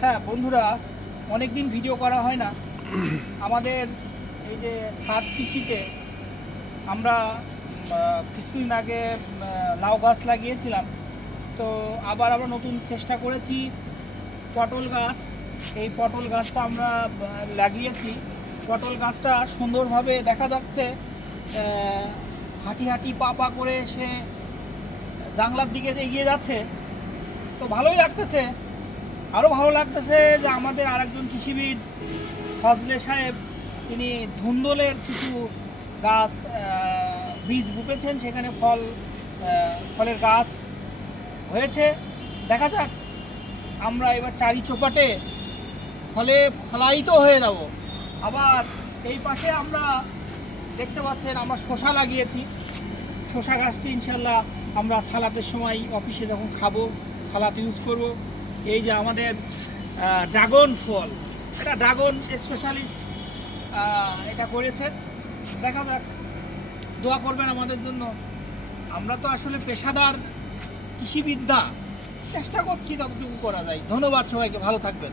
হ্যাঁ বন্ধুরা, অনেক দিন ভিডিও করা হয় না। আমাদের এই যে ছাদ কৃষিতে আমরা কিছুদিন আগে লাউ গাছ লাগিয়েছিলাম। তো আবার আমরা নতুন চেষ্টা করেছি পটল গাছ। এই পটল গাছটা আমরা লাগিয়েছি। পটল গাছটা সুন্দরভাবে দেখা যাচ্ছে হাঁটি হাঁটি পা পা করে সে জাংলার দিকে যে এগিয়ে যাচ্ছে। তো ভালোই লাগতেছে। আরও ভালো লাগতেছে যে আমাদের আরেকজন কৃষিবিদ ফজলে সাহেব তিনি ধুন্দলের কিছু গাছ বীজ বুপেছেন, সেখানে ফলের গাছ হয়েছে। দেখা যাক, আমরা এবার চারি চোপাটে ফলে ফলায়িত হয়ে যাব। আবার এই পাশে আমরা দেখতে পাচ্ছেন আমরা শসা লাগিয়েছি। শসা গাছটি ইনশাল্লাহ আমরা সালাতের সময় অফিসে যখন খাবো সালাদ ইউজ করব। এই যে আমাদের ড্রাগন ফল, এটা ড্রাগন স্পেশালিস্ট এটা করেছেন। দেখা যাক, দোয়া করবেন আমাদের জন্য। আমরা তো আসলে পেশাদার কৃষিবিদ্যা, চেষ্টা করছি যতটুকু করা যায়। ধন্যবাদ সবাইকে, ভালো থাকবেন।